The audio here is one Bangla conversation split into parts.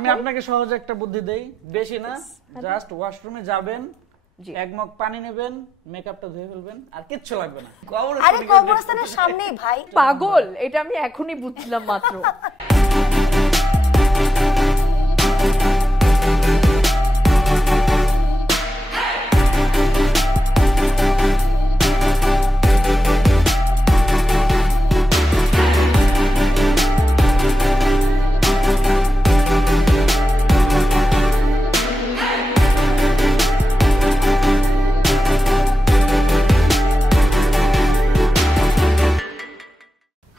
আমি আপনাকে সহজ একটা বুদ্ধি দেই, বেশি না, জাস্ট ওয়াশরুমে যাবেন, এক মগ পানি নেবেন, মেকআপটা ধুয়ে ফেলবেন, আর কিচ্ছু লাগবে না। আরে কবরস্থানের সামনেই ভাই। পাগল, এটা আমি এখনই বুঝলাম মাত্র।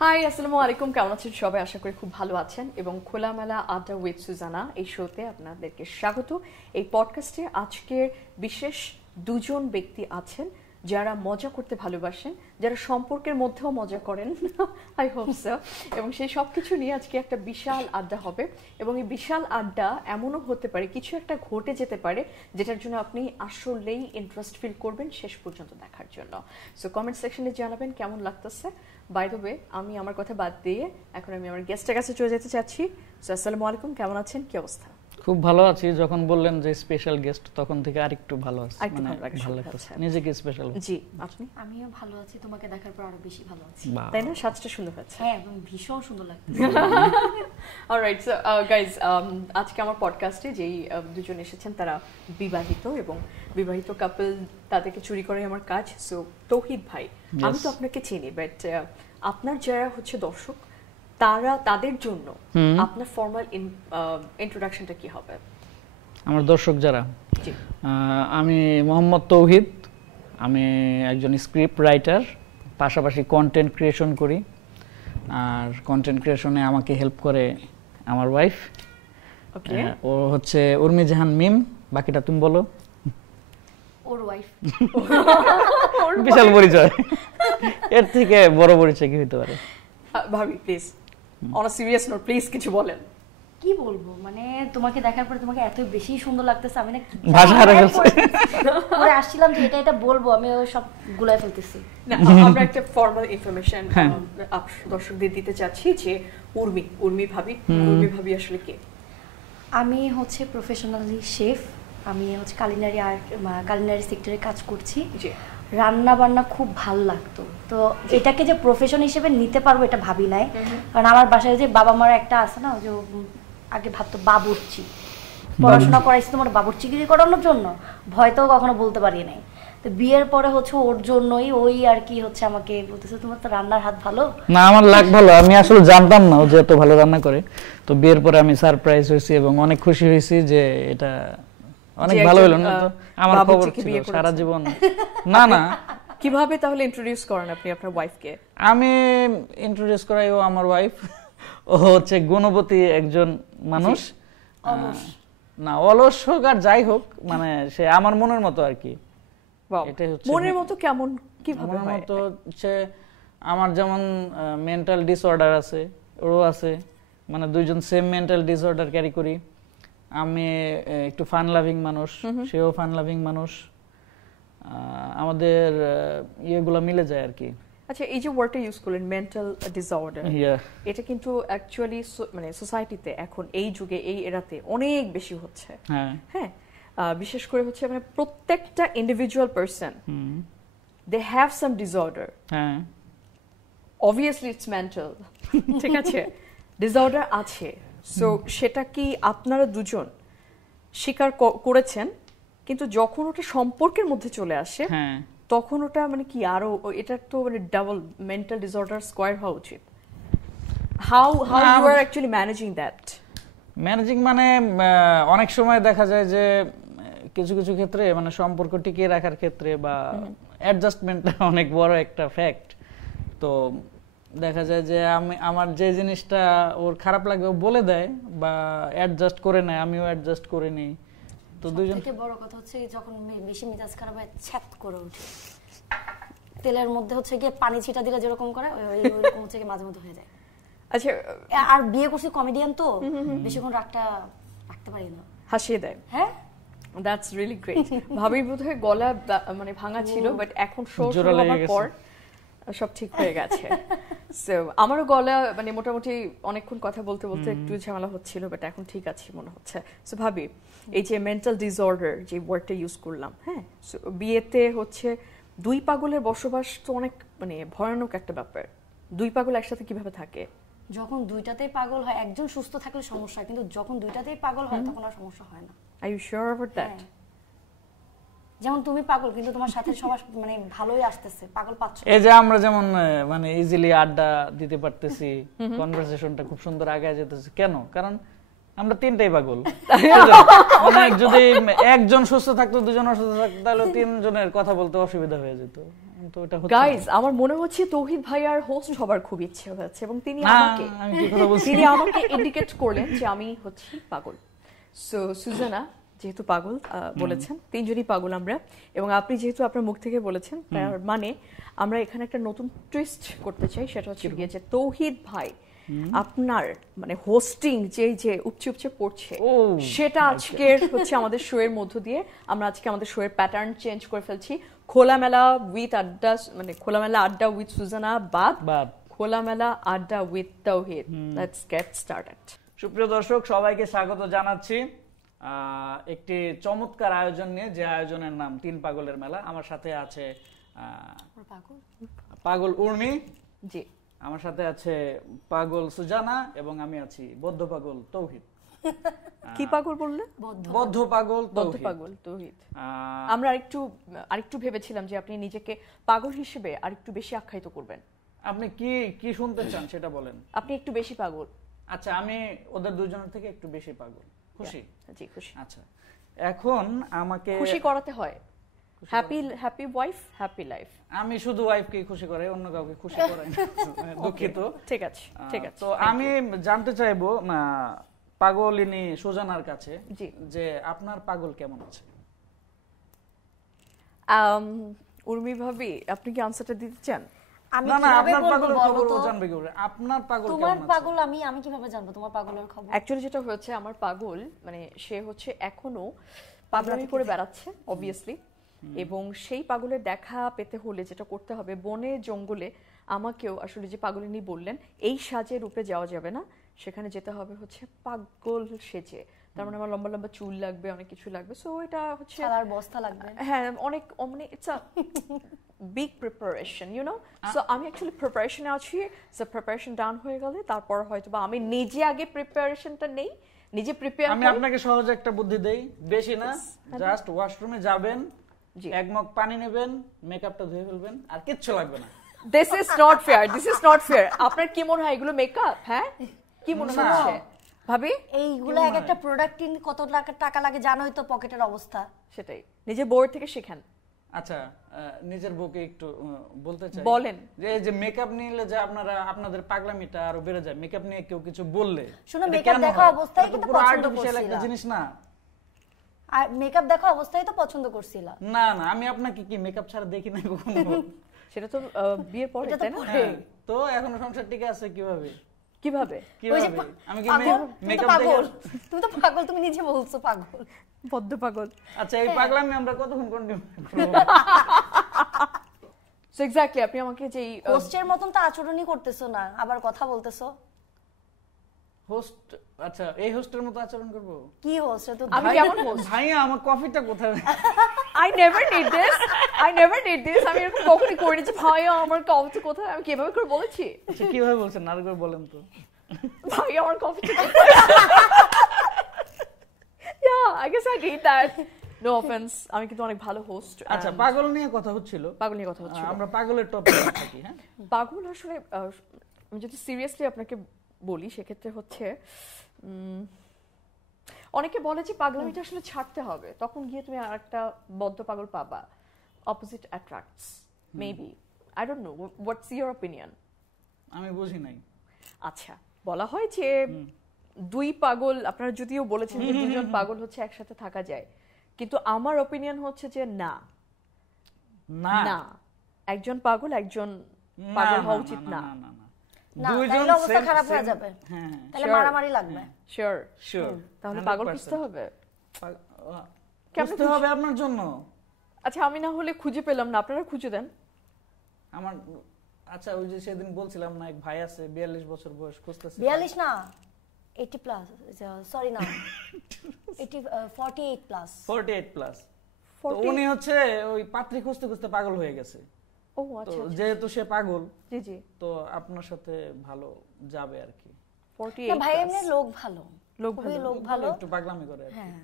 হাই, আসসালামু আলাইকুম, কেমন আছেন সবাই? আশা করি খুব ভালো আছেন। এবং খোলামেলা আড্ডা উইথ সুজানা এই শোতে আপনাদেরকে স্বাগত। এই পডকাস্টে আজকের বিশেষ দুজন ব্যক্তি আছেন যারা মজা করতে ভালোবাসেন, যারা সম্পর্কের মধ্যেও মজা করেন, আই হোপ সো। এবং সেই সব কিছু নিয়ে আজকে একটা বিশাল আড্ডা হবে। এবং এই বিশাল আড্ডা এমনও হতে পারে, কিছু একটা ঘটে যেতে পারে যেটার জন্য আপনি আসলেই ইন্টারেস্ট ফিল করবেন শেষ পর্যন্ত দেখার জন্য। সো কমেন্ট সেকশনে জানাবেন কেমন লাগতেছে। বাই দ্য ওয়ে, আমি আমার কথা বাদ দিয়ে এখন আমি আমার গেস্টের কাছে চলে যেতে চাচ্ছি। সো আসসালামু আলাইকুম, কেমন আছেন, কি অবস্থা? খুব ভালো আছি। যখন বললেন যে স্পেশাল গেস্ট, তখন থেকে আরেকটু ভালো আছে, মানে ভালো লাগছে, নিজেকে স্পেশাল। জি, আপনি? আমিও ভালো আছি, তোমাকে দেখার পর আরো বেশি ভালো আছি। তাই না? সাজটা সুন্দর হচ্ছে। হ্যাঁ, এবং ভীষণ সুন্দর লাগছে। অলরাইট, সো গাইজ, আজকে আমার পডকাস্টে যেই দুজন এসেছেন তারা বিবাহিত, এবং বিবাহিত কাপল, তাদেরকে চুরি করে আমার কাজ। সো তৌহিদ ভাই, আমি তো আপনাকে চিনি, বাট আপনার যারা হচ্ছে দর্শক, তাদের জন্য আপনার ফর্মাল ইন্ট্রোডাকশনটা কি হবে? আমার দর্শক যারা, আমি মোহাম্মদ তৌহিদ, আমি একজন স্ক্রিপ্ট রাইটার, পাশাপাশি কন্টেন্ট ক্রিয়েশন করি। আর কন্টেন্ট ক্রিয়েশনে আমাকে হেল্প করে আমার ওয়াইফ। ওকে, ও হচ্ছে উর্মি জাহান মিম, বাকিটা তুমি বলো। ওর ওয়াইফ। বিশাল পরিচয়, এর থেকে বড় পরিচয় কি হতে পারে? ভাবি please, on a serious note please কিছু বলেন। কি বলবো, মানে তোমাকে দেখার পরে তোমাকে এত বেশি সুন্দর লাগতেছে, আমি না ভাষা হারিয়ে ফেলছি। পরে আসছিলাম যে এটা বলবো, আমি সব গুলাই ফেলতেছি। না, আমরা একটা ফর্মাল ইনফরমেশন দর্শকদের দিতে চাচ্ছি যে উর্মি ভাবি আসলে কে? আমি হচ্ছে প্রফেশনালি শেফ। আমি হচ্ছে কালিনারি সেক্টরে কাজ করছি। রান্না বান্না খুব ভালো লাগতো, তো এটাকে যে প্রফেশন হিসেবে নিতে পারবো এটা ভাবি নাই। কারণ আমার বাসায় যে বাবা মার একটা আছে না, যে আগে ভাবতো বাবুর্চি, পড়াশোনা করাইছি তোমার বাবুর্চিগিরি করানোর জন্য, ভয়তেও কখনো বলতে পারি নাই। তো বিয়ের পরে হচ্ছে ওর জন্যই ওই আর কি হচ্ছে আমাকে বলতেছে তোমার তো রান্নার হাত ভালো। না, আমার লাগ ভালো, আমি আসলে জানতাম না ও যে এত ভালো রান্না করে। তো বিয়ের পরে আমি সারপ্রাইজ হয়েছি এবং অনেক খুশি হয়েছি যে এটা অনেক ভালো হলো। না তো আমার খবর ছিল সারা জীবন। না না, কিভাবে তাহলে ইন্ট্রোডিউস করেন আপনি আপনার ওয়াইফকে? আমি ইন্ট্রোডিউস করাই, ও আমার ওয়াইফ। ও হচ্ছে গুণবতী একজন মানুষ, না অলস হোক আর যাই হোক, মানে সে আমার মনের মতো আর কি। এটাই হচ্ছে মনের মতো। কেমন, কিভাবে? মনের মতো হচ্ছে আমার যেমন মেন্টাল ডিসঅর্ডার আছে, ওরও আছে, মানে দুইজন সেম মেন্টাল ডিসঅর্ডার ক্যারি করি। আমি একটু ফান লাভিং মানুষ, সেও ফান লাভিং মানুষ, আমাদের ইয়েগুলো মিলে যায় আর কি। আচ্ছা, এই যে ওয়ার্ডটা ইউজ করলেন মেন্টাল ডিসঅর্ডার, এটা কিন্তু অ্যাকচুয়ালি মানে সোসাইটিতে এখন এই যুগে এই এরাতে অনেক বেশি হচ্ছে। হ্যাঁ, বিশেষ করে হচ্ছে মানে প্রত্যেকটা individual person they have some disorder. হ্যাঁ, অবভিয়াসলি ইটস মেন্টাল, ঠিক আছে, ডিসঅর্ডার আছে। সো সেটা কি আপনারা দুজন স্বীকার করেছেন, কিন্তু যখন ওটা সম্পর্কের মধ্যে চলে আসে তখন ওটা মানে কি আরো, এটা তো মানে ডাবল মেন্টাল ডিসঅর্ডার স্কয়ার হওয়া উচিত। How you are actually managing that? Managing মানে অনেক সময় দেখা যায় যে কিছু কিছু ক্ষেত্রে মানে সম্পর্ক টিকিয়ে রাখার ক্ষেত্রে বা অ্যাডজাস্টমেন্টটা অনেক বড় একটা ফ্যাক্ট। তো দেখা যায় যে আমার যে জিনিসটা ওর খারাপ লাগে ও বলে দেয় বা অ্যাডজাস্ট করে নেয়, আমিও অ্যাডজাস্ট করে নিই। তো দুইজন থেকে বড় কথা হচ্ছে যখন বেশি মেজাজ খারাপ হয় ছ্যাত করে ওঠে, তেলের মধ্যে হচ্ছে গিয়ে পানি ছিটা দিলে যেরকম করে ওইরকম হচ্ছে গিয়ে মাঝে মধ্যে হয়ে যায়। আচ্ছা, আর বিয়ে করছি কমেডিয়ান, তো বেশিক্ষণ রাগটা রাখতে পারি না, হাসিয়ে দেয়। হ্যাঁ, দ্যাটস রিয়েলি গ্রেট। ভাবির বোধহয় গলা মানে ভাঙা ছিল, বাট এখন শো হওয়ার পর সব ঠিক হয়ে গেছে। সো আমারও গলা মানে মোটামুটি অনেকক্ষণ কথা বলতে বলতে একটু ঝামেলা হচ্ছিল, বাট এখন ঠিক আছে মনে হচ্ছে। সো ভাবি এই যে মেন্টাল ডিসঅর্ডার যে ওয়ার্ডটা ইউজ করলাম, হ্যাঁ, বিয়েতে হচ্ছে দুই পাগলের বসবাস তো অনেক মানে ভয়ানক একটা ব্যাপার। দুই পাগল একসাথে কিভাবে থাকে? যখন দুইটাতেই পাগল হয়, একজন সুস্থ থাকলে সমস্যা, কিন্তু যখন দুইটাতেই পাগল হয় তখন আর সমস্যা হয় না। Are you sure about that? যেমন তুমি পাগল কিন্তু তোমার সাথে সবার মানে ভালোই আসতেছে, পাগল পাচ্ছ। এই যে আমরা যেমন মানে ইজিলি আড্ডা দিতে পারতেছি, কনভারসেশনটা খুব সুন্দর আগায় যেতেছে, কেন? কারণ আমরা তিনটাই পাগল। মানে যদি একজন সুস্থ থাকতো, দুজন অসুস্থ থাকতো, তাহলে তিনজনের কথা বলতে অসুবিধা হয়ে যেত। তো এটা হচ্ছে গাইস, আমার মনে হচ্ছে তৌহিদ ভাই আর হোস্ট হবার খুব ইচ্ছে হচ্ছে, এবং তিনি আমাকে ইন্ডিকেট করলেন যে আমি হচ্ছি পাগল। সো সুজানা যেহেতু পাগল বলেছেন, তিনজনই পাগল আমরা, এবং আপনি যেহেতু আপনার মুখ থেকে বলেছেন, তার মানে আমরা এখানে একটা নতুন টুইস্ট করতে চাই। সেটা হচ্ছে গিয়ে যে তৌহিদ ভাই আপনার মানে হোস্টিং যে উপচে উপচে পড়ছে, সেটা আজকের হচ্ছে আমাদের শো এর মধ্য দিয়ে আমরা আজকে আমাদের শো এর প্যাটার্ন চেঞ্জ করে ফেলছি। খোলামেলা উইথ আড্ডা, মানে খোলামেলা আড্ডা উইথ সুজানা বাদ খোলামেলা আড্ডা with Touhid. Let's get started. সুপ্রিয় দর্শক, সবাইকে স্বাগত জানাচ্ছি একটি চমৎকার আয়োজন নিয়ে, যে আয়োজনের নাম তিন পাগলের মেলা। আমার সাথে আছে পাগল উর্মি, জি, আমার সাথে আছে পাগল সুজানা, এবং আমি আছি বদ্ধ পাগল তৌহিদ। কি পাগল বললে? বদ্ধ পাগল তৌহিদ। আমরা আরেকটু ভেবেছিলাম যে আপনি নিজেকে পাগল হিসেবে আরেকটু বেশি আখ্যায়িত করবেন। আপনি কি শুনতে চান সেটা বলেন। আপনি একটু বেশি পাগল। আচ্ছা, আমি ওদের দুজনের থেকে একটু বেশি পাগল। খুশি? জি খুশি। আচ্ছা, এখন আমাকে খুশি করাতে হয়। Happy wife happy life. আমি শুধু ওয়াইফকে খুশি করে, অন্য কাউকে খুশি করাই না। দুঃখিত। ঠিক আছে। তো আমি জানতে চাইবো পাগলিনী সুজানার কাছে যে আপনার পাগল কেমন আছে? উর্মি ভাবি, আপনি কি আনসারটা দিতে চান? আমি আপনার পাগলের খবর ও জানবে কি করে? আপনার পাগল কেমন আছে? তোমার পাগল আমি কিভাবে জানবো তোমার পাগলের খবর? অ্যাকচুয়ালি যেটা হয়েছে, আমার পাগল মানে সে হচ্ছে এখনো পাগলামি করে বেড়াচ্ছে অবভিয়াসলি, এবং সেই পাগলের দেখা পেতে হলে যেটা করতে হবে, বনে জঙ্গলে আমাকেও আসলে যে পাগলিনী বললেন এই সাজে রূপে যাওয়া যাবে না, সেখানে যেতে হবে হচ্ছে পাগল সেজে। তার মানে আমার লম্বা লম্বা চুল লাগবে, অনেক কিছু লাগবে। সো এটা হচ্ছে সালার বস্তা লাগবে। হ্যাঁ, অনেক মানে it's a big preparation, you know. So আমি অ্যাকচুয়ালি প্রিপারেশনে আছি। সো প্রিপারেশন ডাউন হয়ে গেলে তারপর হয়তো বা আমি নিজে আগে প্রিপারেশনটা নেই, নিজে প্রিপেয়ার। আমি আপনাকে সহজে একটা বুদ্ধি দেই, বেশি না, জাস্ট ওয়াশরুমে যাবেন, এক মগ পানি নেবেন, মেকআপটা ধুয়ে ফেলবেন, আর কিচ্ছু লাগবে না। This is not fair, this is not fair. আপনার কি মনে হয় এগুলো মেকআপ? হ্যাঁ, কি মনে হচ্ছে ভাবি? এইগুলো এক একটা প্রোডাক্ট কিনতে কত টাকা লাগে জানোই তো, পকেটের অবস্থা। সেটাই, নিজে বোর্ড থেকে শিখেন। আচ্ছা, নিজের বউকে একটু বলতে চাই, বলেন যে এই যে মেকআপ নিলে যে আপনাদের পাগলামিটা আরো বেড়ে যায়। মেকআপ নিয়ে কেউ কিছু বললে, শুনো, মেকআপ দেখা অবস্থায় কিন্তু পুরো পছন্দ আর্টিফিশিয়াল একটা করছিলা জিনিস না। আর মেকআপ দেখা অবস্থায় তো পছন্দ করছিলা। না, আমি আপনাকে কি মেকআপ ছাড়া দেখি না কখনো। সেটা তো বিয়ের পরে, তাই না? তো এখন সংসার টিকে আছে কিভাবে? আমি কি মেকআপ পাগল? তুমি তো পাগল, তুমি নিজে বলছো পাগল, বদ্ধ পাগল। আচ্ছা, এই পাগলামি আমরা কতক্ষণ কন্টিনিউ করব? সো এক্স্যাক্টলি, আপনি আমাকে যে হোস্টের মতন তো আচরণই করতেছো না, আবার কথা বলতেছো। হোস্ট? আচ্ছা, এই হোস্টের মতো আচরণ করব? কি হোস্ট? তো আমি কেমন হোস্ট? ভাইয়া, আমার কফিটা কোথায়? I never need this. আমি এরকম কখনোই করিনি যে ভাইয়া আমার কফি কোথায়। আমি কিভাবে করে বলেছি? আচ্ছা, কিভাবে বলছেন? আর একবার বলেন তো। ভাইয়া আমার কফি কোথায়? Yeah, I guess I did that. No offense, আমি কিন্তু অনেক ভালো হোস্ট। আচ্ছা, পাগল নিয়ে কথা হচ্ছিল। আমরা পাগলের টপিকে থাকি। হ্যাঁ, পাগল আসলে আমি যদি সিরিয়াসলি আপনাকে বলি, সেক্ষেত্রে হচ্ছে অনেকে বলে যে পাগলামিটা আসলে ছাড়তে হবে, তখন গিয়ে তুমি আরেকটা বদ্ধ পাগল পাবা। Opposite attracts maybe, I don't know, what's your opinion? আমি বুঝি নাই। আচ্ছা, বলা হয় যে দুই পাগল, আপনারা যদিও বলেছেন যে দুজন পাগল হচ্ছে একসাথে থাকা যায়, কিন্তু আমার অপিনিয়ন হচ্ছে যে না, একজন পাগল একজন পাগল হওয়া উচিত না। দুইজন অবস্থা খারাপ হয়ে যাবে, তাহলে মারামারি লাগবে। শিওর। তাহলে পাগল খুঁজতে হবে। খুঁজতে হবে আপনার জন্য? আচ্ছা, আমি না হলে খুঁজে পেলাম না, আপনারা খুঁজে দেন। আচ্ছা ওই যে সেদিন বলছিলাম না এক ভাই আছে 42 বছর বয়স খুঁজতেছে 42 না 80 প্লাস সরি না 48 প্লাস 48 প্লাস তো উনি হচ্ছে ওই পাত্রী খুঁজতে খুঁজতে পাগল হয়ে গেছে। ও আচ্ছা যেহেতু সে পাগল জি জি তো আপনার সাথে ভালো যাবে আর কি। 48 ভাই এমনি লোক ভালো একটু পাগলামি করে। হ্যাঁ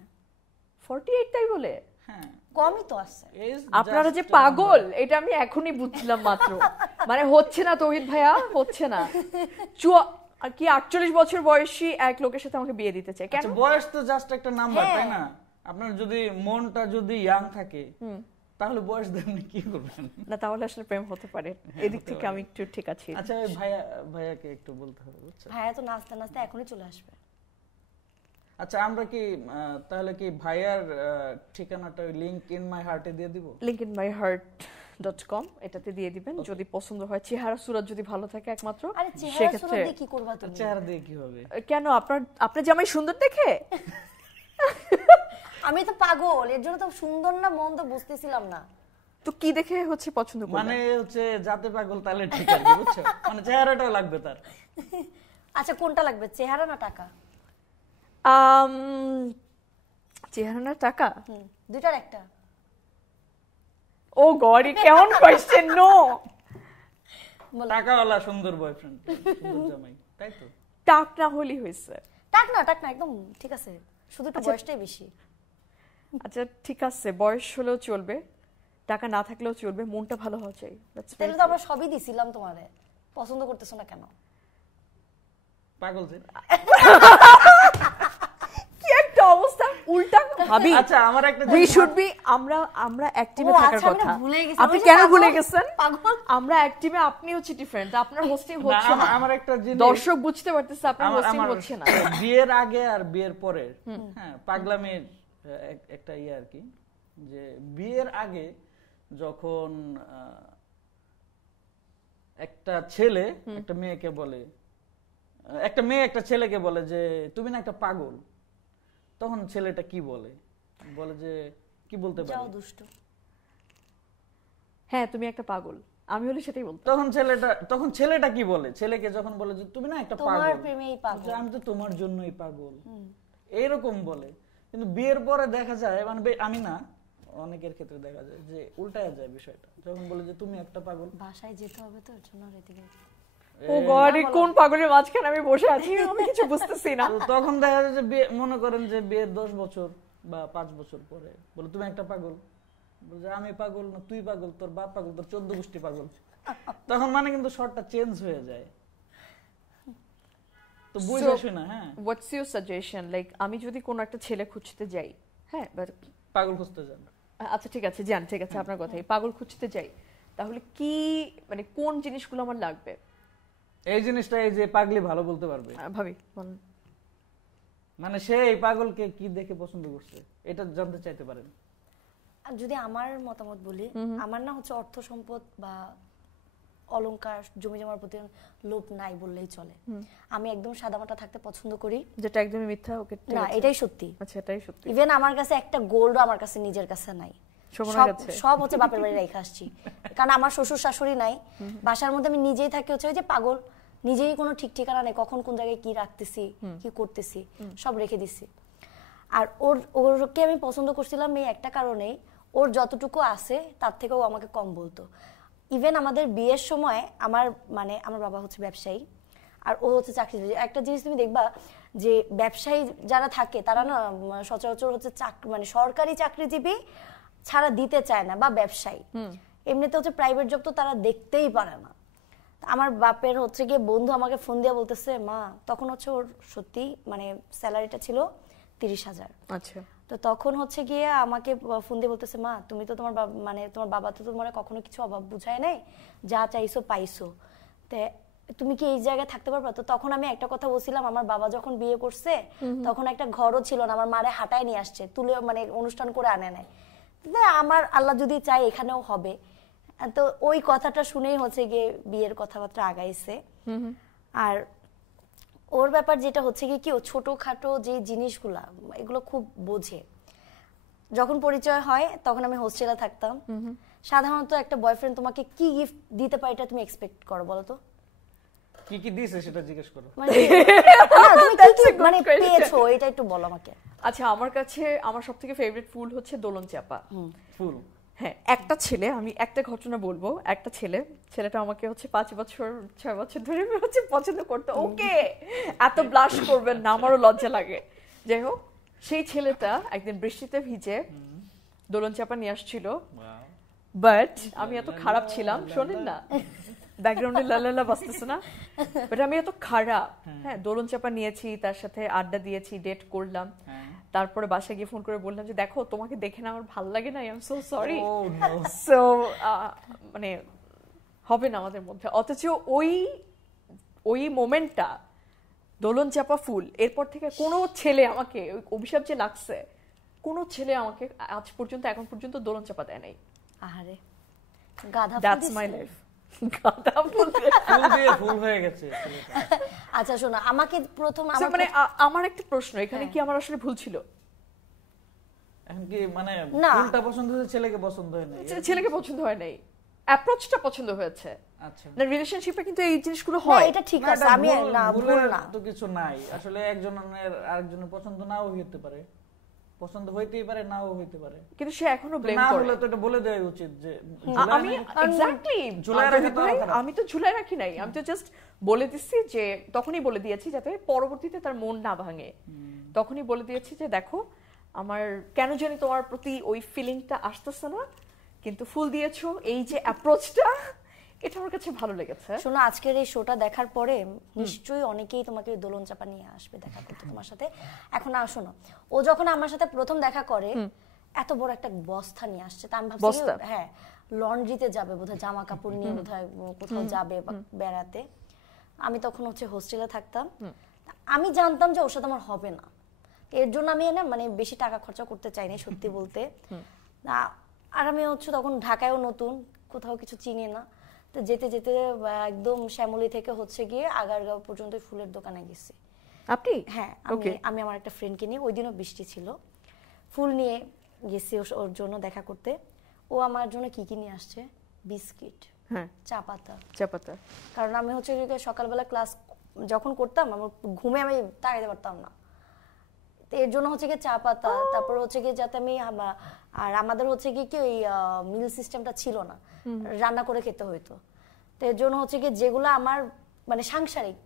48 তাই বলে? হ্যাঁ কমই তো আছে। আপনারা যে পাগল এটা আমি এখনই বুঝছিলাম মাত্র। মানে হচ্ছে না তৌহিদ ভাইয়া, হচ্ছে না। কি 48 বছর বয়সী এক লোকের সাথে আমাকে বিয়ে দিতে চায় কেন? বয়স তো জাস্ট একটা নাম্বার, তাই না? আপনার যদি মনটা যদি ইয়াং থাকে তাহলে বয়স দেন কি করবেন? না তাহলে আসলে প্রেম হতে পারে, এদিক থেকে আমি একটু ঠিক আছি। আচ্ছা ভাইয়াকে একটু বলতে হবে, বুঝছেন? ভাইয়া তো নাচতে নাচতে এখনই চলে আসবে। আচ্ছা আমরা কি তাহলে কি ভাইয়ার ঠিকানাটা লিংক ইন মাই হার্টে দিয়ে দিব? linkinmyheart.com এটাতে দিয়ে দিবেন যদি পছন্দ হয়। চেহারা সুরত যদি ভালো থাকে একমাত্র। আরে চেহারা সুরত দিয়ে কি করবা তুমি? চেহারা দিয়ে কি হবে? কেন আপনার জামাই সুন্দর দেখে? আমি তো পাগল, এর জন্য তো সুন্দর না মন্দ বুঝতেছিলাম না। তো কি দেখে হচ্ছে পছন্দ করবে? মানে হচ্ছে যাতে পাগল তাহলে ঠিক আছে, বুঝছো? মানে চেহারাটাও লাগবে তার। আচ্ছা কোনটা লাগবে, চেহারা না টাকা? চেহারা না টাকা? দুইটার একটা। ও গড, কেমন কোশ্চেন! নো, টাকাওয়ালা সুন্দর বয়ফ্রেন্ড, সুন্দর জামাই, তাই তো? টাক না হলি হইছে। টাক না একদম ঠিক আছে, শুধু একটু বয়সটাই বেশি। আচ্ছা ঠিক আছে, বয়স হলেও চলবে, টাকা না থাকলেও চলবে, মনটা ভালো হওয়া চাই। তাহলে তো আমরা সবই দিছিলাম তোমারে, পছন্দ করতেছো না কেন? পাগল যে কি একটা অবস্থা, উল্টা ভাবি। আচ্ছা আমার একটা উই শুড বি, আমরা এক টিমে থাকার কথা। আপনি কেন ভুলে গেছেন? আমরা এক টিমে, আপনি হচ্ছে ডিফারেন্ট, আপনার হোস্টিং হচ্ছে না। আমার একটা জিনিস দর্শক বুঝতে পারতেছে আপনার হোস্টিং হচ্ছে না। বিয়ের আগে আর বিয়ের পরে হ্যাঁ পাগলামির একটা আর কি, যে বিয়ের আগে যখন একটা ছেলে একটা মেয়েকে বলে, একটা মেয়ে একটা ছেলেকে বলে যে তুমি না একটা পাগল, তখন ছেলেটা কি বলে যে কি বলতে পারে? যাও দুষ্ট। হ্যাঁ তুমি একটা পাগল, আমি হলে সেটাই বলতাম। তখন ছেলেটা কি বলে? ছেলেকে যখন বলে যে তুমি না একটা পাগল, তোমার প্রেমেই পাগল, আমি তো তোমার জন্যই পাগল, এইরকম বলে। কিন্তু বিয়ের পরে দেখা যায়, মানে আমি না, অনেকের ক্ষেত্রে দেখা যায় যে উল্টায় যায় বিষয়টা, যখন বলে যে তুমি একটা পাগল। বাসায় যেতে হবে তো, এর জন্য রেডি হয়ে। ও গড, কোন পাগলের মাঝখানে আমি বসে আছি, আমি কিছু বুঝতেছি না। তখন দেখা যায় যে মনে করেন যে বিয়ের 10 বছর বা 5 বছর পরে বলে তুমি একটা পাগল, বলে আমি পাগল না তুই পাগল, তোর বাপ পাগল, তোর 14 গোষ্ঠী পাগল। তখন মানে কিন্তু শর্টটা চেঞ্জ হয়ে যায়। তো বুঝে আসে না। হ্যাঁ, হোয়াটস ইউর সাজেশন? লাইক আমি যদি কোন একটা ছেলে খুঁজতে যাই, হ্যাঁ পাগল খুঁজতে যান, আচ্ছা ঠিক আছে যান, ঠিক আছে আপনার কথাই, পাগল খুঁজতে যাই, তাহলে কি মানে কোন জিনিসগুলো আমার লাগবে? এই জিনিসটা এই যে পাগলি ভালো বলতে পারবে ভাবি বলেন। মানে সে এই পাগলকে কি দেখে পছন্দ করছে এটা জানতে চাইতে পারেন। যদি আমার মতামত বলি, আমার না হচ্ছে অর্থ সম্পদ বা অলংকার জমি জমার প্রতি লোভ নাই বললেই চলে। আমি একদম সাদামাটা থাকতে পছন্দ করি, যেটা একদমই মিথ্যা। ওকে না এটাই সত্যি। আচ্ছা এটাই সত্যি। ইভেন আমার কাছে একটা গোল্ডও আমার কাছে নিজের কাছে নাই, সব হচ্ছে বাপের বাড়ি রেখে আসছি। কারণ আমার শ্বশুর শাশুড়ি নাই, বাসার মধ্যে আমি নিজেই থাকি হচ্ছে ওই যে পাগল, নিজেই কোনো ঠিক ঠিকানা নেই, কখন কোন জায়গায় কি রাখতেছি কি করতেছি সব রেখে দিছি। আর ওরকে আমি পছন্দ করছিলাম এই একটা কারণেই, ওর যতটুকু আছে তার থেকেও আমাকে কম বলতো। ইভেন আমাদের বিয়ের সময় আমার বাবা হচ্ছে ব্যবসায়ী আর ও হচ্ছে চাকরিজীবী। একটা জিনিস তুমি দেখবা যে ব্যবসায়ী যারা থাকে তারা না সচরাচর হচ্ছে সরকারি চাকরিজীবী ছাড়া দিতে চায় না, বা ব্যবসায়ী। এমনিতে হচ্ছে প্রাইভেট জব তো তারা দেখতেই পারে না। আমার বাপের হচ্ছে গিয়ে বন্ধু আমাকে ফোন দিয়ে বলতেছে, মা তখন হচ্ছে ওর সত্যি স্যালারিটা ছিল 30,000। আচ্ছা, তো তখন হচ্ছে গিয়ে আমাকে ফোন দিয়ে বলতেছে, মা তুমি তো তোমার বাবা তো তোমার কখনো কিছু অভাব বুঝায় নাই, যা চাইছো পাইছো, তে তুমি কি এই জায়গায় থাকতে পারবা? তো তখন আমি একটা কথা বলছিলাম, আমার বাবা যখন বিয়ে করছে তখন একটা ঘরও ছিল না, আমার মারে হাঁটায় নিয়ে আসছে, তুলে অনুষ্ঠান করে আনে নেয়। আমার আল্লাহ যদি চায় এখানেও হবে। তো ওই কথাটা শুনেই হচ্ছে গিয়ে বিয়ের কথাবার্তা আগাইছে। আর ওর ব্যাপার যেটা হচ্ছে কি ও ছোটখাটো যে জিনিসগুলা এগুলো খুব বোঝে। যখন পরিচয় হয় তখন আমি হোস্টেলে থাকতাম, সাধারণত একটা বয়ফ্রেন্ড তোমাকে কি গিফট দিতে পারে এটা তুমি এক্সপেক্ট করো বলো তো? কি কি দিয়েছে সেটা জিজ্ঞেস করো। মানে তুমি কি মানে পেয়েছো এটা একটু বলো আমাকে। আচ্ছা, আমার কাছে আমার সবথেকে ফেভারিট ফুল হচ্ছে দোলন চাপা ফুল। হ্যাঁ, একটা ছেলে, আমি একটা ঘটনা বলবো। একটা ছেলেটা আমাকে হচ্ছে 5 বছর 6 বছর ধরে হচ্ছে পছন্দ করতো। ওকে, এত ব্লাশ করবেন না, আমারও লজ্জা লাগে। যাই হোক, সেই ছেলেটা একদিন বৃষ্টিতে ভিজে দোলন চাপা নিয়ে আসছিল, বাট আমি এত খারাপ ছিলাম, শোনেন না ব্যাকগ্রাউন্ডে লালালা বাজতেছে না, বাট আমি এত খারাপ, হ্যাঁ দোলন চাপা নিয়েছি, তার সাথে আড্ডা দিয়েছি, ডেট করলাম, তারপরে বাসায় গিয়ে ফোন করে বললাম যে দেখো তোমাকে দেখে না আমার ভালো লাগে না, I am so sorry. So মানে হবে না আমাদের মধ্যে। অথচ ওই মোমেন্টটা দোলন চাপা ফুল, এরপর থেকে কোনো ছেলে আমাকে, ওই অভিশাপ যে লাগছে, কোনো ছেলে আমাকে আজ পর্যন্ত এখন পর্যন্ত দোলন চাপা দেয় নাই। আহারে গাধা, দ্যাটস মাই লাইফ। গাধা ফুল দিয়ে ফুল হয়ে গেছে। আচ্ছা শোনো, আমাকে প্রথম মানে আমার একটা প্রশ্ন, এখানে কি আমার আসলে ভুল ছিল? এখন কি মানে ফুলটা পছন্দ হয়েছে, ছেলেকে পছন্দ হয় নাই? ছেলেকে পছন্দ হয় নাই, অ্যাপ্রোচটা পছন্দ হয়েছে। আচ্ছা, না রিলেশনশিপে কিন্তু এই জিনিসগুলো হয়। এটা ঠিক আছে, আমি না ভুল না তো কিছু নাই আসলে। একজনের আরেকজনের পছন্দ নাও হইতে পারে, পছন্দ হইতেই পারে, নাও হইতে পারে, কিন্তু সে এখনো ব্লেম না করে। হলে তো এটা বলে দেওয়া উচিত যে আমি এক্স্যাক্টলি আমি তো ঝুলাই রাখি নাই, আমি তো জাস্ট বলে দিচ্ছি যে, তখনই বলে দিয়েছি যাতে পরবর্তীতে তার মন না ভাঙে। তখনই বলে দিয়েছি যে দেখো আমার কেন জানি তোমার প্রতি ওই ফিলিংটা আসতেছে না, কিন্তু ফুল দিয়েছো, এই যে অ্যাপ্রোচটা, এটা আমার কাছে ভালো লেগেছে। শোনো, আজকের এই শোটা দেখার পরে নিশ্চয়ই অনেকেই তোমাকে দোলন চাপা নিয়ে আসবে দেখা করতে তোমার সাথে। এখন শোনো, ও যখন আমার সাথে প্রথম দেখা করে এত বড় একটা বস্তা নিয়ে আসছে, তা আমি ভাবছি হ্যাঁ লন্ড্রিতে যাবে বোধহয়, জামা কাপড় নিয়ে বোধহয় কোথাও যাবে বেড়াতে। আমি তখন হচ্ছে হোস্টেলে থাকতাম, আমি জানতাম যে ওর সাথে আমার হবে না, এর জন্য আমি না মানে বেশি টাকা খরচা করতে চাই না সত্যি বলতে। আর আমি হচ্ছে তখন ঢাকায়ও নতুন, কোথাও কিছু চিনি না, তো যেতে যেতে একদম শ্যামলী থেকে হচ্ছে গিয়ে আগারগাঁও পর্যন্ত ফুলের দোকানে গেছি। আপনি? হ্যাঁ, আমি আমার একটা ফ্রেন্ডকে নিয়ে, ওই দিনও বৃষ্টি ছিল, ফুল নিয়ে গেছি ওর জন্য দেখা করতে। ও আমার জন্য কি কি নিয়ে আসছে, বিস্কিট, হ্যাঁ চা পাতা। কারণ আমি হচ্ছে সকালবেলা ক্লাস যখন করতাম আমার ঘুমে আমি তাড়াইতে পারতাম না, এর জন্য হচ্ছে গিয়ে চা পাতা, তারপর হচ্ছে গিয়ে যাতে আমি, আর আমাদের হচ্ছে গিয়ে কি ওই মিল সিস্টেমটা ছিল না, রান্না করে খেতে হইতো, তো এর জন্য হচ্ছে গিয়ে যেগুলো আমার মানে সাংসারিক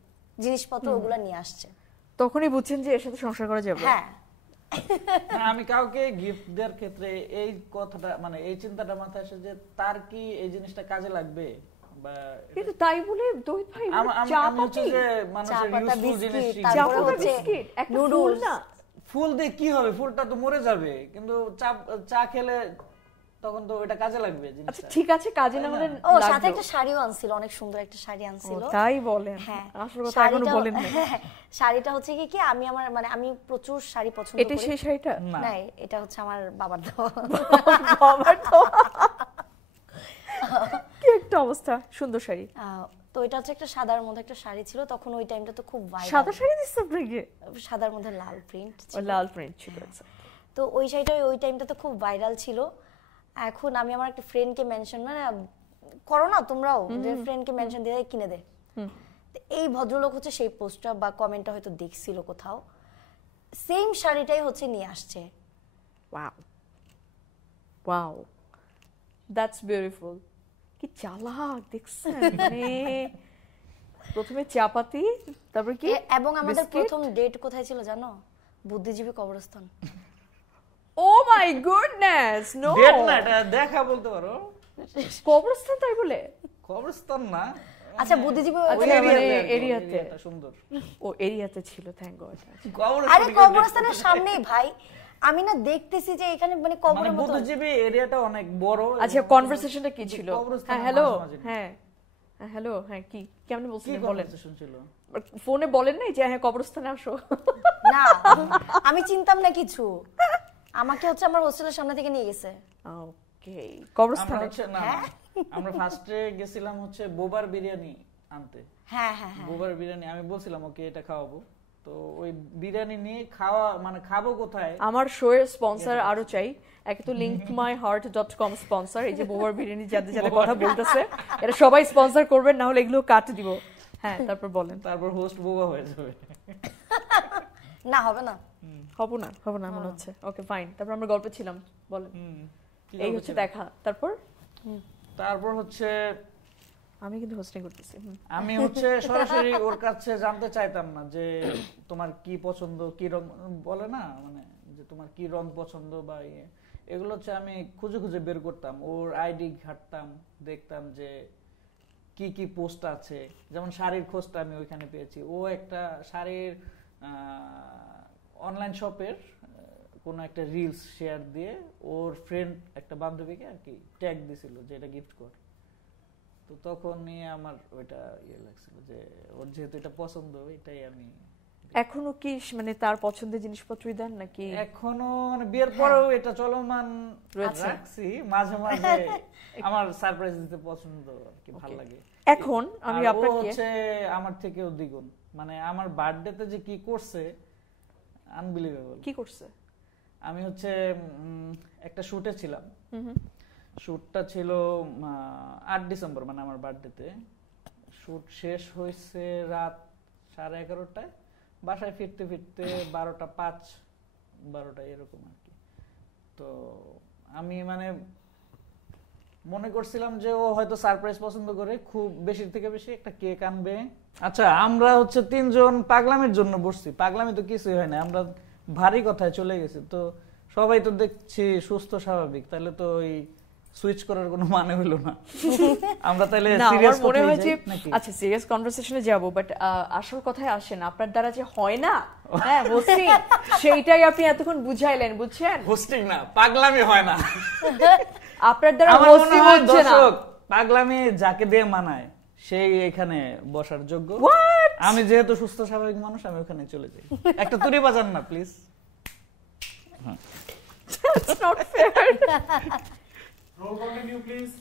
জিনিসপত্র ওগুলো নিয়ে আসছে। তখনই বুঝছেন যে এর সাথে সংসার করা যাবে। হ্যাঁ, আমি কাউকে গিফট দেওয়ার ক্ষেত্রে এই কথাটা মানে এই চিন্তাটা মাথায় আসে যে তার কি এই জিনিসটা কাজে লাগবে, বা কিন্তু তাই বলে দই ভাই চা পাতা, যে মানুষের ইউজফুল জিনিস, তারপর হচ্ছে একটা নুডলস না, ফুল দিয়ে কি হবে, ফুলটা তো মরে যাবে, কিন্তু চা খেলে তখন তো এটা কাজে লাগবে জিনিসটা। আচ্ছা ঠিক আছে, কাজে না হলে ও সাথে একটা শাড়িও আনছিল, অনেক সুন্দর একটা শাড়ি আনছিল। তাই বলেন? হ্যাঁ, আসল কথা এখনো বলেন না। শাড়িটা হচ্ছে কি আমি আমার মানে আমি প্রচুর শাড়ি পছন্দ করি। এটা সেই শাড়িটা না, এটা হচ্ছে আমার বাবার দেওয়া। বাবার দেওয়া, কি একটা অবস্থা, সুন্দর শাড়ি। তো এটা হচ্ছে একটা সাদার মধ্যে একটা শাড়ি ছিল, তখন ওই টাইমটা তো খুব ভাইরাল। সাদা শাড়ি দিছে আপনাকে? সাদার মধ্যে লাল প্রিন্ট ছিল। লাল প্রিন্ট ছিল, তো ওই শাড়িটা ওই টাইমটা তো খুব ভাইরাল ছিল। এখন আমি আমার একটা ফ্রেন্ডকে মেনশন মানে করো না তোমরাও, যে ফ্রেন্ডকে মেনশন দিয়ে কিনে দে, এই ভদ্রলোক হচ্ছে সেই পোস্টটা বা কমেন্টটা হয়তো দেখছিল কোথাও, সেম শাড়িটাই হচ্ছে নিয়ে আসছে। Wow wow, that's beautiful. কি চালাক দেখছেন, মানে প্রথমে চাপাতি, তারপর কি, এবং আমাদের প্রথম ডেট কোথায় ছিল জানো? বুদ্ধিজীবী কবরস্থান। ও মাই গুডনেস, নো ডেট না, এটা দেখা বলতে পারো। কবরস্থান তাই বলে? কবরস্থান না, আচ্ছা বুদ্ধিজীবী এরিয়াতে সুন্দর, ও এরিয়াতে ছিল, থ্যাঙ্ক গড। আরে কবরস্থানের সামনেই ভাই, আমি না দেখতেছি যে এখানে মানে কবরের মতো। বুদ্ধিজীবী এরিয়াটা অনেক বড়। আচ্ছা কনভারসেশনটা কি ছিল? হ্যাঁ হ্যালো, হ্যাঁ হ্যালো, হ্যাঁ কি কেমন বলছিলেন বলেন? ফোনে বলেন নাই যে হ্যাঁ কবরস্থানে আসো? না, আমি চিনতাম না কিছু, আমাকে হচ্ছে আমার হোস্টেলের সামনে থেকে নিয়ে গেছে। ওকে, কবরস্থানে না, আমরা ফার্স্টে গেছিলাম হচ্ছে বোবার বিরিয়ানি আনতে। হ্যাঁ হ্যাঁ হ্যাঁ, বোবার বিরিয়ানি আমি বলছিলাম ওকে এটা খাওয়াবো, তো ওই বিরিয়ানি নিয়ে খাওয়া মানে খাবো কোথায়? আমার শোয়ের স্পন্সর আরো চাই। একে তো linkmyheart.com স্পন্সর, এই যে বোবার বিরিয়ানি যাদের যাদের কথা বলতেছে এটা সবাই স্পন্সর করবেন, না হলে এগুলো কাট দিব। হ্যাঁ তারপর বলেন। তারপর হোস্ট বোবা হয়ে যাবে। না হবে না, হবে না মনে হচ্ছে। ওকে ফাইন, তারপর আমরা গল্পে ছিলাম, বলেন। এই হচ্ছে দেখা। তারপর হচ্ছে আমি কিন্তু হোস্টিং করতেছি। আমি হচ্ছে সরাসরি ওর কাছে জানতে চাইতাম না যে তোমার কি পছন্দ, কি রং বলে না, মানে যে তোমার কি রং পছন্দ বা এগুলো হচ্ছে আমি খুঁজে খুঁজে বের করতাম। ওর আইডি ঘাটতাম, দেখতাম যে কি কি পোস্ট আছে। যেমন শাড়ির খোঁজটা আমি ওইখানে পেয়েছি। ও একটা শাড়ির অনলাইন শপের কোন একটা রিলস শেয়ার দিয়ে ওর ফ্রেন্ড একটা বান্ধবীকে আর কি ট্যাগ দিছিল যে এটা গিফট কর। তো তখন নিয়ে আমার ওইটা লাগছিল যে ওর যেহেতু এটা পছন্দ, এটাই আমি। এখনো কি মানে তার পছন্দের জিনিসপত্রই দেন নাকি? এখনো মানে বিয়ের পরেও এটা চলমান রাখছি, মাঝে মাঝে আমার সারপ্রাইজ দিতে পছন্দ আর কি, ভালো লাগে। এখন আমি আপনাকে হচ্ছে আমার থেকেও দ্বিগুণ, মানে আমার বার্থডেতে যে কি করছে আনবিলিভেবল। কি করছে? আমি হচ্ছে একটা শুটে ছিলাম। শুটটা ছিল 8 ডিসেম্বর, মানে আমার বার্থডেতে। শুট শেষ হয়েছে রাত 11:30টায়, বাসায় ফিরতে ফিরতে 12টা 5, 12টা এরকম আর কি। তো আমি মানে মনে করছিলাম যে ও হয়তো সারপ্রাইজ পছন্দ করে, খুব বেশি থেকে বেশি একটা কেক আনবে। আচ্ছা, আমরা হচ্ছে 3 জন পাগলামির জন্য বসছি। পাগলামি তো কিছুই হয় না, আমরা ভারী কথায় চলে গেছি। তো সবাই তো দেখছি সুস্থ স্বাভাবিক, তাহলে তো ওই সুইচ করার কোনো মানে হলো না। আমরা তাহলে সিরিয়াস মনে হয় যে আচ্ছা সিরিয়াস কনভারসেশনে যাব, বাট আসল কথায় আসেন। আপনার দ্বারা যে হয় না, হ্যাঁ হোস্টিং, সেইটাই আপনি এতক্ষণ বুঝাইলেন, বুঝছেন? হোস্টিং না, পাগলামি হয় না। আপনার দ্বারা হোস্টিং হচ্ছে না। পাগলামি যাকে দিয়ে মানায় সেই এখানে বসার যোগ্য। আমি যেহেতু সুস্থ স্বাভাবিক মানুষ, আমি ওখানে চলে যাই। একটা তুরি বাজান না please. That's not fair. Roll continue, please.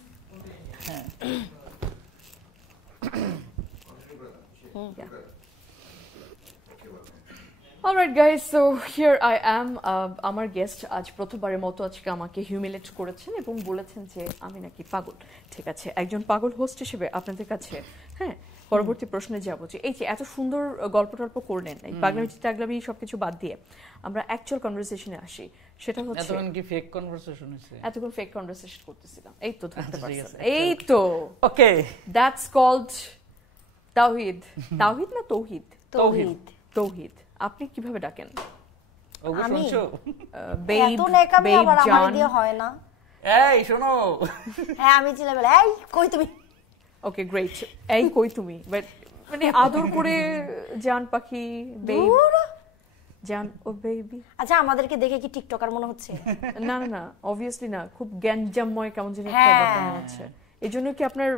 Alright guys, so here I am. আমার গেস্ট আজ প্রথমবারের মতো আজকে আমাকে হিউমিলেট করেছেন এবং বলেছেন যে আমি নাকি পাগল। ঠিক আছে, একজন পাগল হোস্ট হিসেবে আপনাদের কাছে হ্যাঁ পরবর্তী প্রশ্নে যাবো যে এই যে এত সুন্দর গল্প টল্প করলেন, এই পাগলামি টাগলামি সবকিছু বাদ দিয়ে আমরা অ্যাকচুয়াল কনভারসেশনে আসি। সেটা হচ্ছে এতক্ষণ কি ফেক কনভারসেশন হইছে? এতক্ষণ ফেক কনভারসেশন করতেছিলাম। এই তো ধরতে পারছেন, এই তো। ওকে, দ্যাটস কল্ড তাওহীদ। তাওহীদ না তৌহিদ? তৌহিদ। তৌহিদ। আপনি কিভাবে ডাকেন? ওগো শুনছো? বেব, এত নেকামি আবার আমার দিয়ে হয় না। এই শোনো। হ্যাঁ আমি ছিলাম বলে এই কই তুমি। ওকে গ্রেট, এই কই তুমি, বাট মানে আদর করে জান পাখি, বেব, জান ও বেবি। আচ্ছা আমাদেরকে দেখে কি টিকটকার মনে হচ্ছে? না না না, অবভিয়াসলি না, খুব জ্ঞানজামময় কেমন যেন একটা ব্যাপার মনে হচ্ছে। এই জন্য কি আপনার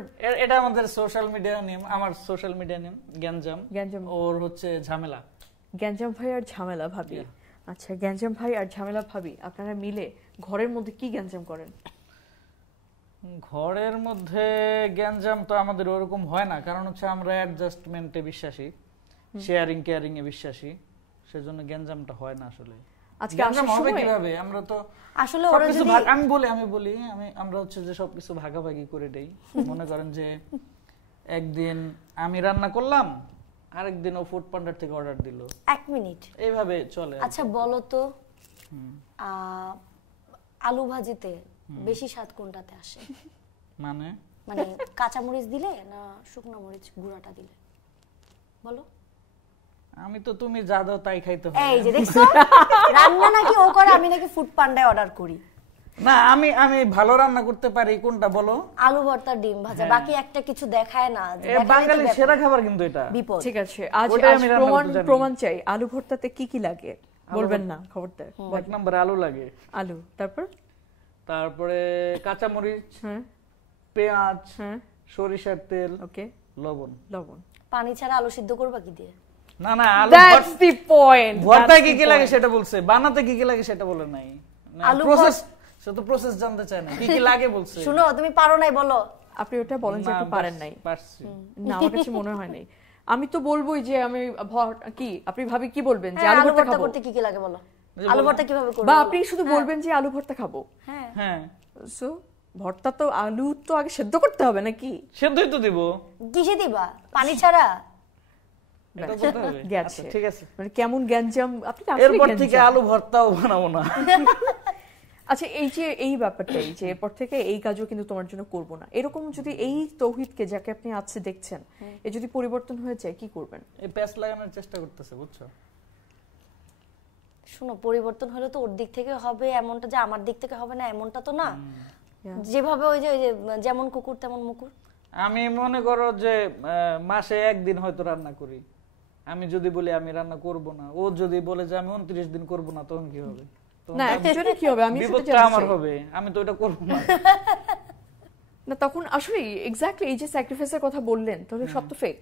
এটা আমাদের সোশ্যাল মিডিয়া নেম, আমার সোশ্যাল মিডিয়া নেম জ্ঞানজাম। জ্ঞানজাম, ওর হচ্ছে ঝামেলা। জ্ঞানজাম ভাই আর ঝামেলা ভাবি। আচ্ছা, জ্ঞানজাম ভাই আর ঝামেলা ভাবি আপনারা মিলে ঘরের মধ্যে কি জ্ঞানজাম করেন? ঘরের মধ্যে জ্ঞানজাম তো আমাদের ওরকম হয় না, কারণ হচ্ছে আমরা অ্যাডজাস্টমেন্টে বিশ্বাসী, শেয়ারিং কেয়ারিং এ বিশ্বাসী, সেজন্য জ্ঞানজামটা হয় না আসলে। আজকে আসার সময় কিভাবে আমরা তো আসলে ওরা যদি আমরা হচ্ছে যে সবকিছু ভাগাভাগি করে দেই। মনে করেন যে একদিন আমি রান্না করলাম, আরেকদিন ও ফুড পান্ডার থেকে অর্ডার দিল, 1 মিনিট এইভাবে চলে। আচ্ছা বলো তো আলু ভাজিতে বেশি স্বাদ কোনটাতে আসে? মানে কাঁচা মরিচ দিলে না শুকনো মরিচ গুঁড়াটা দিলে? বলো। আমি তো তুমি যা দাও তাই খাইতে হয়। এই যে দেখছো, রান্না নাকি ও করে, আমি নাকি ফুড পান্ডায় অর্ডার করি। না, আমি ভালো রান্না করতে পারি। কোনটা বলো? আলু ভর্তা, ডিম ভাজা, বাকি একটা কিছু দেখায় না। বাঙালি সেরা খাবার কিন্তু এটা। ঠিক আছে, আজ প্রমাণ চাই। আলু ভর্তাতে কি কি লাগে বলবেন না? খবরদার। 1 নম্বরে আলু লাগে। আলু, তারপরে কাঁচা মরিচ, পেঁয়াজ, সরিষার তেল, ওকে, লবণ। পানি ছাড়া আলু সিদ্ধ করবা কি দিয়ে? না না, আলু দ্যাটস দি পয়েন্ট। ভর্তা কি কি লাগে সেটা বলছে, বানাতে কি কি লাগে সেটা বলে নাই। আলু প্রসেস, সে তো প্রসেস জানতে চায় না, কি কি লাগে বলছে। শুনো, তুমি পারো নাই বলো। আপনি ওটা বলেন যে আপনি পারেন নাই। পারছি না, আমার কাছে মনে হয় নাই। আমি তো বলবোই যে আমি কি আপনি ভাবি কি বলবেন যে আলু ভর্তা করতে কি কি লাগে বলো, আলু ভর্তা কিভাবে করব, বা আপনি শুধু বলবেন যে আলু ভর্তা খাবো। হ্যাঁ হ্যাঁ, সো ভর্তা তো আলু তো আগে সেদ্ধ করতে হবে নাকি? সেদ্ধই তো দিব। কিসে দিবা, পানি ছাড়া? এটা করতে হবে। গেছে, ঠিক আছে, মানে কেমন গ্যাঞ্জাম আপনি। এরপর থেকে আলু ভর্তাও বানাবো না। আচ্ছা, এই যে এই ব্যাপারটাই যে এরপর থেকে এই কাজও কিন্তু তোমার জন্য করব না, এরকম যদি এই তৌহিদকে যাকে আপনি আজকে দেখছেন এ যদি পরিবর্তন হয়ে যায় কি করবেন? এই প্যাচ লাগানোর চেষ্টা করতেছে, বুঝছো? শোনো, পরিবর্তন হলে তো ওর দিক থেকে হবে, এমনটা যে আমার দিক থেকে হবে না এমনটা তো না। যেভাবে ওই যে যেমন কুকুর তেমন মুকুর। আমি মনে করো যে মাসে একদিন হয়তো রান্না করি, আমি যদি বলি আমি রান্না করব না, ও যদি বলে যে আমি 29 দিন করব না, তখন কি হবে? না একজনের কি হবে? আমি বিপদটা আমার হবে, আমি তো এটা করব না। না তখন আসলে এক্স্যাক্টলি এই যে স্যাক্রিফাইসের কথা বললেন, তাহলে সব তো ফেক।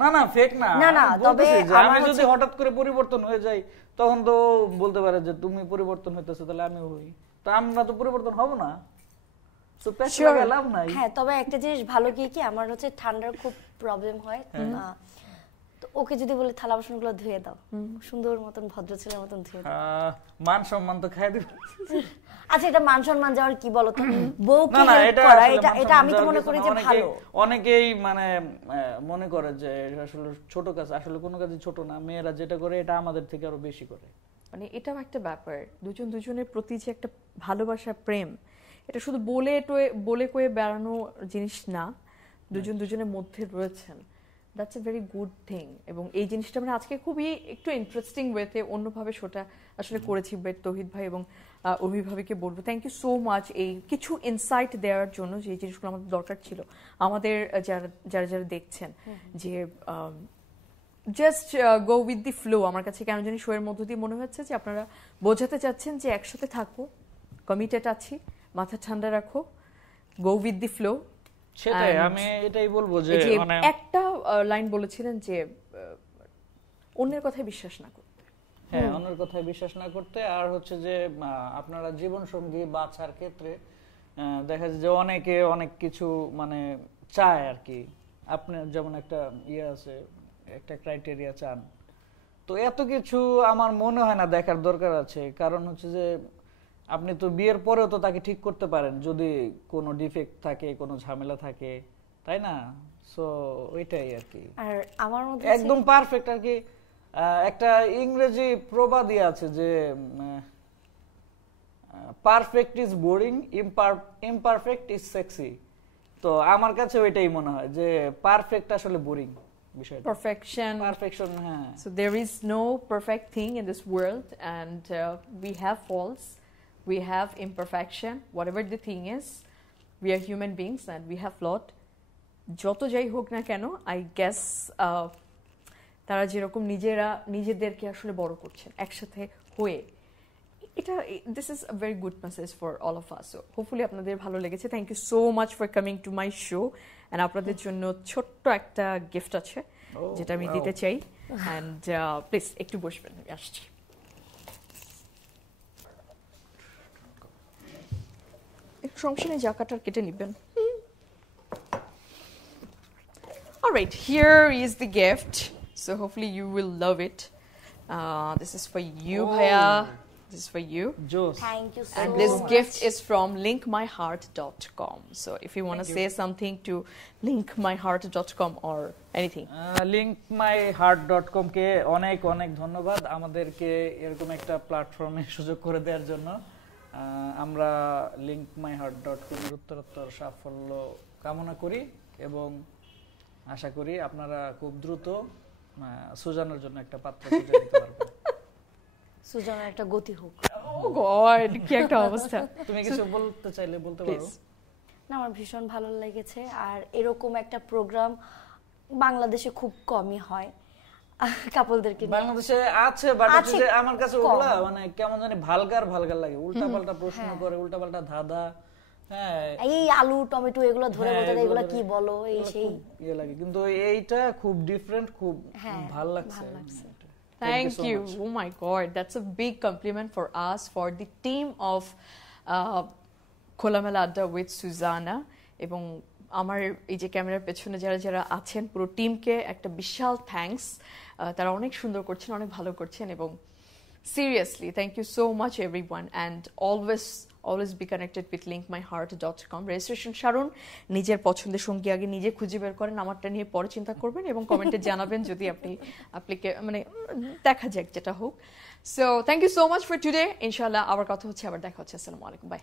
না না ফেক না, না না, তবে আমি যদি হঠাৎ করে পরিবর্তন হয়ে যাই তখন তো বলতে পারে যে তুমি পরিবর্তন হইতেছো, তাহলে আমি হই, তো আমরা তো পরিবর্তন হব না, তো প্যাচ লাগা লাভ নাই। হ্যাঁ, তবে একটা জিনিস ভালো কি আমার হচ্ছে ঠান্ডার খুব প্রবলেম হয়, তো ওকে যদি বলি থালা বাসনগুলো ধুয়ে দাও, সুন্দর মতন ভদ্র ছেলের মতন ধুয়ে দাও, মান সম্মান তো খাই দিব। আচ্ছা, এটা মান সম্মান যাওয়ার কি বলো তো? বউকে হেল্প করা, এটা আমি তো মনে করি যে ভালো। অনেকেই মানে মনে করে যে আসলে ছোট কাজ, আসলে কোনো কাজই ছোট না, মেয়েরা যেটা করে এটা আমাদের থেকে আরো বেশি করে। মানে এটাও একটা ব্যাপার, দুজন দুজনের প্রতি যে একটা ভালোবাসা প্রেম, এটা শুধু বলে কয়ে বেড়ানো জিনিস না, দুজন দুজনের মধ্যে রয়েছেন, that's a very good thing. এবং এই জিনিসটা মানে আজকে খুবই একটু ইন্টারেস্টিং ওয়েতে অন্যভাবে শোটা আসলে করেছি তৌহিদ ভাই এবং অভিভাবীকে বলবো থ্যাংক ইউ সো মাচ এই কিছু ইনসাইট দেওয়ার জন্য, যে জিনিসগুলো আমাদের দরকার ছিল আমাদের যারা যারা দেখছেন, যে just go with the flow. আমার কাছে কেন জানি শোয়ের মধ্য দিয়ে মনে হচ্ছে যে আপনারা বোঝাতে চাচ্ছেন যে একসাথে থাকবো, কমিটেড আছি, মাথা ঠান্ডা রাখো, গো উইথ দি ফ্লো। সেটাই আমি এটাই বলবো যে মানে একটা লাইন বলেছিলেন যে অন্যের কথায় বিশ্বাস না করতে। হ্যাঁ, অন্যের কথায় বিশ্বাস না করতে। আর হচ্ছে যে আপনারা জীবন সঙ্গী বাছার ক্ষেত্রে দেখা যায় যে অনেকে অনেক কিছু মানে চায় আর কি, আপনার যেমন একটা আছে, একটা ক্রাইটেরিয়া চান, তো এত কিছু আমার মনে হয় না দেখার দরকার আছে। কারণ হচ্ছে যে আপনি তো বিয়ের পরেও তো তাকে ঠিক করতে পারেন যদি কোনো ডিফেক্ট থাকে, কোনো ঝামেলা থাকে, তাই না? সো ওইটাই আর কি। আর আমার মধ্যে একদম পারফেক্ট আর কি। একটা ইংরেজি প্রবাদই আছে যে perfect is boring, imperfect is sexy. তো আমার কাছে ওইটাই মনে হয় যে পারফেক্ট আসলে বোরিং বিষয়টা। পারফেকশন, হ্যাঁ। So there is no perfect thing in this world, and we have faults, we have imperfection, whatever the thing is, we are human beings and we have flawed. যত যাই হোক না কেন, I guess তারা যেরকম নিজেদেরকে আসলে বড় করছেন একসাথে হয়ে, এটা this is a very good message for all of us. Hopefully আপনাদের ভালো লেগেছে। Thank you so much for coming to my show. And আপনাদের জন্য ছোট্ট একটা গিফট আছে যেটা আমি দিতে চাই। অ্যান্ড প্লিজ একটু বসবেন, আমি আসছি। সমস্যা নেই, জাকাটার কেটে নেবেন। Alright, here is the gift. So hopefully you will love it. This is for you, Bhaiya. This is for you. Joss. Thank you so And much. this gift is from linkmyheart.com. So if you want to say something to linkmyheart.com or anything. linkmyheart.com কে অনেক অনেক ধন্যবাদ আমাদেরকে এরকম একটা প্ল্যাটফর্মে সুযোগ করে দেওয়ার জন্য। আমরা linkmyheart.com এর উত্তরোত্তর সাফল্য কামনা করি এবং আশা করি আপনারা খুব দ্রুত সুজানের জন্য একটা পাত্র খুঁজে দিতে পারবেন। সুজানের একটা গতি হোক। Oh God, কি একটা অবস্থা। তুমি কিছু বলতে চাইলে বলতে পারো। না, আমার ভীষণ ভালো লেগেছে। আর এরকম একটা প্রোগ্রাম বাংলাদেশে খুব কমই হয় কাপলদেরকে নিয়ে। বাংলাদেশে আছে, বাট হচ্ছে আমার কাছে ওগুলা মানে কেমন জানি ভালগার লাগে, উল্টাপাল্টা প্রশ্ন করে, উল্টাপাল্টা ধাঁধা, হ্যাঁ, এই আলু টমেটো এগুলো ধরে বলতে দেয়, এগুলো কি বলো এই সেই ইয়ে লাগে, কিন্তু এইটা খুব ডিফারেন্ট, খুব ভালো লাগছে। Thank you. Oh my God, that's a big compliment for us, for the team of Kholamela Adda with Suzana. এবং আমার এই যে ক্যামেরার পেছনে যারা যারা আছেন পুরো টিমকে একটা বিশাল থ্যাঙ্কস। তারা অনেক সুন্দর করছেন, অনেক ভালো করছেন, এবং seriously thank you so much everyone, and always be connected with linkmyheart.com. Registration সারুন, নিজের পছন্দের সঙ্গী আগে নিজে খুঁজে বের করেন, আমারটা নিয়ে পরে চিন্তা করবেন এবং কমেন্টে জানাবেন যদি আপনি মানে দেখা যাক যেটা হোক। So thank you so much for today. ইনশাআল্লাহ আবার কথা হচ্ছে, আবার দেখা হচ্ছে। আসসালামু আলাইকুম, বাই।